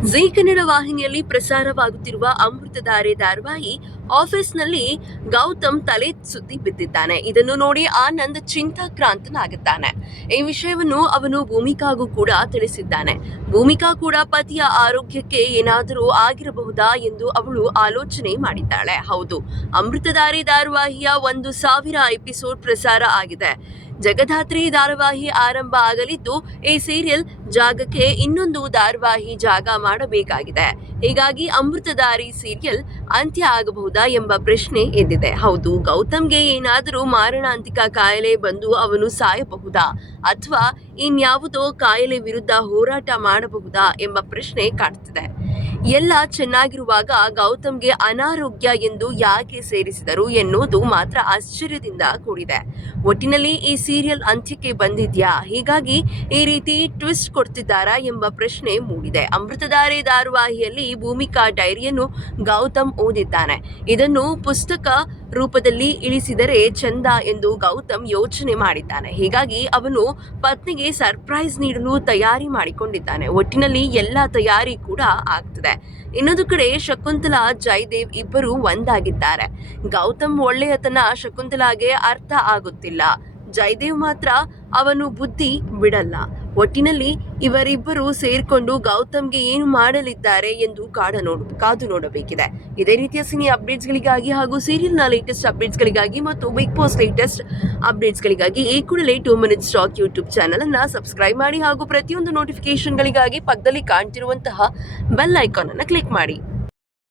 ಜೀ ಕನ್ನಡ ವಾಹಿನಿಯಲ್ಲಿ ಪ್ರಸಾರವಾಗುತ್ತಿರುವ ಅಮೃತಧಾರೆ ಧಾರಾವಾಹಿ ಆಫೀಸ್ನಲ್ಲಿ ಗೌತಮ್ ತಲೆ ಸುತ್ತಿ ಬಿದ್ದಿದ್ದಾನೆ. ಇದನ್ನು ನೋಡಿ ಆನಂದ್ ಚಿಂತಾಕ್ರಾಂತನಾಗುತ್ತಾನೆ. ಈ ವಿಷಯವನ್ನು ಅವನು ಭೂಮಿಕಾಗೂ ಕೂಡ ತಿಳಿಸಿದ್ದಾನೆ. ಭೂಮಿಕಾ ಕೂಡ ಪತಿಯ ಆರೋಗ್ಯಕ್ಕೆ ಏನಾದರೂ ಆಗಿರಬಹುದಾ ಎಂದು ಅವಳು ಆಲೋಚನೆ ಮಾಡಿದ್ದಾಳೆ. ಹೌದು, ಅಮೃತಧಾರೆ ಧಾರಾವಾಹಿಯ 1,000 ಎಪಿಸೋಡ್ ಪ್ರಸಾರ ಆಗಿದೆ. ಜಗದಾತ್ರಿ ಧಾರಾವಾಹಿ ಆರಂಭ ಆಗಲಿದ್ದು, ಈ ಸೀರಿಯಲ್ ಜಾಗಕ್ಕೆ ಇನ್ನೊಂದು ಧಾರಾವಾಹಿ ಜಾಗ ಮಾಡಬೇಕಾಗಿದೆ. ಹೀಗಾಗಿ ಅಮೃತಧಾರಿ ಸೀರಿಯಲ್ ಅಂತ್ಯ ಆಗಬಹುದಾ ಎಂಬ ಪ್ರಶ್ನೆ ಎದ್ದಿದೆ. ಹೌದು, ಗೌತಮ್ಗೆ ಏನಾದರೂ ಮಾರಣಾಂತಿಕ ಕಾಯಿಲೆ ಬಂದು ಅವನು ಸಾಯಬಹುದಾ ಅಥವಾ ಇನ್ಯಾವುದೋ ಕಾಯಿಲೆ ವಿರುದ್ಧ ಹೋರಾಟ ಮಾಡಬಹುದಾ ಎಂಬ ಪ್ರಶ್ನೆ ಕಾಡ್ತಿದೆ. ಎಲ್ಲ ಚೆನ್ನಾಗಿರುವಾಗ ಗೌತಮ್ಗೆ ಅನಾರೋಗ್ಯ ಎಂದು ಯಾಕೆ ಸೇರಿಸಿದರು ಎನ್ನುವುದು ಮಾತ್ರ ಆಶ್ಚರ್ಯದಿಂದ ಕೂಡಿದೆ. ಒಟ್ಟಿನಲ್ಲಿ ಈ ಸೀರಿಯಲ್ ಅಂತ್ಯಕ್ಕೆ ಬಂದಿದ್ಯಾ, ಹೀಗಾಗಿ ಈ ರೀತಿ ಟ್ವಿಸ್ಟ್ ಕೊಡ್ತಿದ್ದಾರಾ ಎಂಬ ಪ್ರಶ್ನೆ ಮೂಡಿದೆ. ಅಮೃತಧಾರೆ ಧಾರಾವಾಹಿಯಲ್ಲಿ ಭೂಮಿಕಾ ಡೈರಿಯನ್ನು ಗೌತಮ್ ಓದಿದ್ದಾನೆ. ಇದನ್ನು ಪುಸ್ತಕ ರೂಪದಲ್ಲಿ ಇಳಿಸಿದರೆ ಚಂದ ಎಂದು ಗೌತಮ್ ಯೋಚನೆ ಮಾಡಿದ್ದಾನೆ. ಹೀಗಾಗಿ ಅವನು ಪತ್ನಿಗೆ ಸರ್ಪ್ರೈಸ್ ನೀಡಲು ತಯಾರಿ ಮಾಡಿಕೊಂಡಿದ್ದಾನೆ. ಒಟ್ಟಿನಲ್ಲಿ ಎಲ್ಲ ತಯಾರಿ ಕೂಡ ಆಗ್ತಿದೆ. ಇನ್ನೊಂದು ಕಡೆ ಶಕುಂತಲಾ ಜಯದೇವ್ ಇಬ್ಬರು ಒಂದಾಗಿದ್ದಾರೆ. ಗೌತಮ್ ಒಳ್ಳೆಯತನ ಶಕುಂತಲಾಗೆ ಅರ್ಥ ಆಗುತ್ತಿಲ್ಲ. ಜಯದೇವ್ ಮಾತ್ರ ಅವನು ಬುದ್ಧಿ ಬಿಡಲ್ಲ. ಒಟ್ಟಿನಲ್ಲಿ ಇವರಿಬ್ಬರು ಸೇರ್ಕೊಂಡು ಗೌತಮ್ಗೆ ಏನು ಮಾಡಲಿದ್ದಾರೆ ಎಂದು ಕಾದು ನೋಡಬೇಕಿದೆ. ಇದೇ ರೀತಿಯ ಸಿನಿ ಅಪ್ಡೇಟ್ಸ್ಗಳಿಗಾಗಿ ಹಾಗೂ ಸೀರಿಯಲ್ನ ಲೇಟೆಸ್ಟ್ ಅಪ್ಡೇಟ್ಸ್ಗಳಿಗಾಗಿ ಮತ್ತು ಬಿಗ್ ಬಾಸ್ ಲೇಟೆಸ್ಟ್ ಅಪ್ಡೇಟ್ಸ್ಗಳಿಗಾಗಿ ಈ ಕೂಡಲೇ 2 Minutes Talk ಯೂಟ್ಯೂಬ್ ಚಾನಲ್ ಅನ್ನು ಸಬ್ಸ್ಕ್ರೈಬ್ ಮಾಡಿ ಹಾಗೂ ಪ್ರತಿಯೊಂದು ನೋಟಿಫಿಕೇಶನ್ಗಳಿಗಾಗಿ ಪಕ್ಕದಲ್ಲಿ ಕಾಣ್ತಿರುವಂತಹ ಬೆಲ್ ಐಕಾನ್ ಅನ್ನು ಕ್ಲಿಕ್ ಮಾಡಿ.